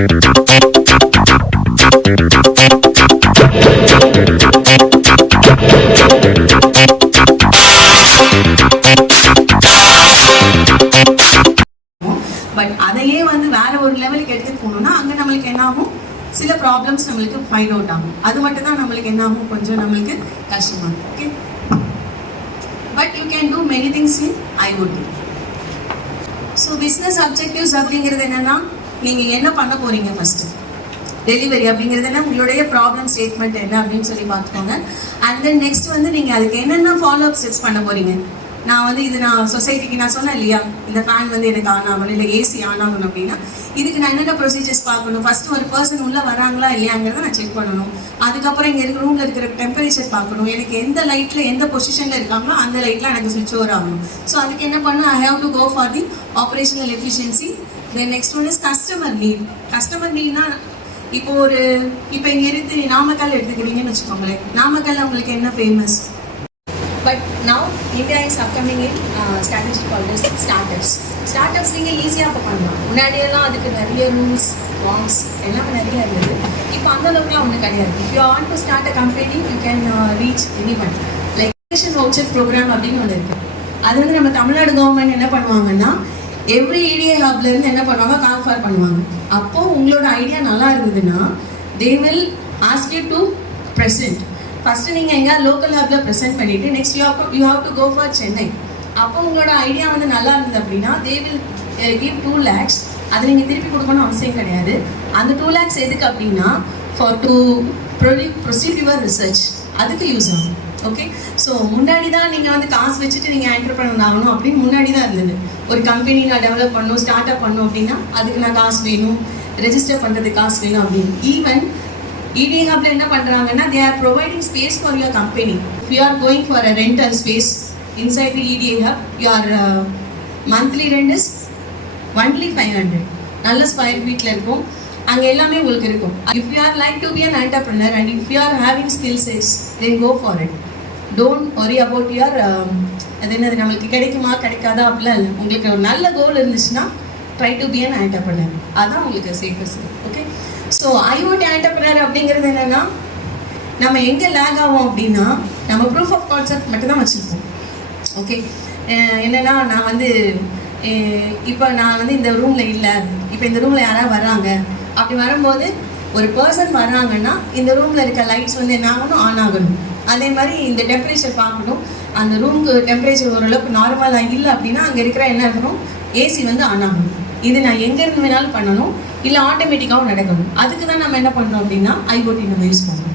But அதையே வந்து வேற ஒரு லெவலுக்கு எடுத்துட்டு போகணும்னா அங்கே நம்மளுக்கு என்ன ஆகும், சில ப்ராப்ளம்ஸ் நம்மளுக்கு ஃபைண்ட் அவுட் ஆகும். அது மட்டும் தான் நம்மளுக்கு என்ன ஆகும், கொஞ்சம் நம்மளுக்கு கஷ்டமாக இருக்கும். Okay, but you can do many things in IoT. So business objectives அப்படிங்கிறது என்னன்னா, நீங்கள் என்ன பண்ண போறீங்க ஃபர்ஸ்ட் டெலிவரி அப்படிங்கிறது என்ன, உங்களுடைய ப்ராப்ளம் ஸ்டேட்மெண்ட் என்ன அப்படின்னு சொல்லி பார்த்துக்கோங்க. அண்ட் தென் நெக்ஸ்ட் வந்து நீங்கள் அதுக்கு என்னென்ன ஃபாலோ அப் ஸ்டெப்ஸ் பண்ண போறீங்க. நான் வந்து இது நான் சொசைட்டிக்கு நான் சொன்னேன் இல்லையா, இந்த ஃபேன் வந்து எனக்கு ஆன் ஆகணும், இல்லை ஏசி ஆன் ஆகணும் அப்படின்னா இதுக்கு நான் என்னென்ன ப்ரொசீஜர்ஸ் பார்க்கணும். ஃபர்ஸ்ட் ஒரு பர்சன் உள்ள வராங்களா இல்லையாங்கிறத நான் செக் பண்ணணும். அதுக்கப்புறம் இங்கே இருக்கிற ரூமில் இருக்கிற டெம்பரேச்சர் பார்க்கணும். எனக்கு எந்த லைட்டில் எந்த பொசிஷனில் இருக்காங்களோ அந்த லைட்டில் எனக்கு ஸ்விட்ச் ஓவர் ஆகணும். ஸோ அதுக்கு என்ன பண்ணணும், I have to go for the operational efficiency. Then next one is customer need. Customer நீட்னா இப்போ இங்கே இருந்து நாமக்கல் எடுத்துக்கிறீங்கன்னு வச்சுக்கோங்களேன். நாமக்கல்ல உங்களுக்கு என்ன famous? But now India is upcoming in strategy called as startups. Startups நீங்கள் ஈஸியாக இப்போ பண்ணலாம். முன்னாடியெல்லாம் அதுக்கு நிறைய ரூல்ஸ் வாங்ஸ் எல்லாமே நிறைய இருந்தது. இப்போ அந்த அளவுக்குலாம் ஒன்றும் கிடையாது. If you want to start a company you can reach anyone. Like education voucher program அப்படின்னு ஒன்று இருக்குது. அது வந்து நம்ம தமிழ்நாடு கவர்மெண்ட் என்ன பண்ணுவாங்கன்னா, எவ்ரி EDA ஹப்லேருந்து என்ன பண்ணுவாங்க, கால்ஃபார் பண்ணுவாங்க. அப்போது உங்களோட ஐடியா நல்லா இருந்ததுன்னா they will ask you to present. First நீங்கள் எங்கேயாவது லோக்கல் ஹப்பில் ப்ரெசென்ட் பண்ணிவிட்டு next you have to go for Chennai. அப்போ உங்களோட ஐடியா வந்து நல்லா இருந்தது அப்படின்னா தே வில் கிவ் 2 lakhs. அது நீங்கள் திருப்பி கொடுக்கணும் அவசியம் கிடையாது. அந்த 2 lakhs எதுக்கு அப்படின்னா for to proceed your research, அதுக்கு யூஸ் ஆகும். ஓகே, ஸோ முன்னாடி தான் நீங்கள் வந்து காசு வச்சுட்டு நீங்கள் என்டர்பிரனர் ஆகணும் அப்படின்னு முன்னாடி தான் இருந்தது. ஒரு கம்பெனி நான் டெவலப் பண்ணணும், ஸ்டார்ட் அப் பண்ணணும் அப்படின்னா அதுக்கு நான் காசு வேணும், ரெஜிஸ்டர் பண்ணுறதுக்கு காசு வேணும் அப்படின்னு. ஈவன் EDA Hub என்ன பண்ணுறாங்கன்னா they are providing space for your company. If you are going for a rental space inside the EDA Hub, your monthly rent is only 500. நல்ல ஸ்கொயர் ஃபீட்டில் இருக்கும், அங்கே எல்லாமே உங்களுக்கு இருக்கும். If you are like to be an entrepreneur and if you are having skill sets, then go for it. Don't worry about your அது என்னது நம்மளுக்கு கிடைக்குமா கிடைக்காதா அப்படிலாம் இல்லை. உங்களுக்கு ஒரு நல்ல கோல் இருந்துச்சுன்னா try to be an entrepreneur. அதுதான் உங்களுக்கு safest. Okay, so IoT entrepreneur அப்படிங்கிறது என்னென்னா, நம்ம எங்கே லேக் ஆகும் அப்படின்னா நம்ம ப்ரூஃப் ஆஃப் கான்செப்ட் மட்டும் தான் வச்சுருப்போம். ஓகே, என்னென்னா நான் வந்து இப்போ நான் வந்து இந்த ரூமில் இல்லை, இப்போ இந்த ரூமில் யாராவது வர்றாங்க, அப்படி வரும்போது ஒரு பர்சன் வர்றாங்கன்னா இந்த ரூமில் இருக்க லைட்ஸ் வந்து என்ன ஆகணும், ஆன் ஆகணும். அதே மாதிரி இந்த டெம்பரேச்சர் பார்க்கணும். அந்த ரூமுக்கு டெம்பரேச்சர் ஓரளவுக்கு நார்மலாக இல்லை அப்படின்னா அங்கே இருக்கிற என்ன இருக்கணும், ஏசி வந்து ஆன் ஆகணும். இது நான் எங்கேருந்து வேணாலும் பண்ணணும், இல்லை ஆட்டோமேட்டிக்காகவும் நடக்கணும். அதுக்கு தான் நம்ம என்ன பண்ணுறோம் அப்படின்னா ஐஓடி நம்ம யூஸ் பண்ணுறோம்.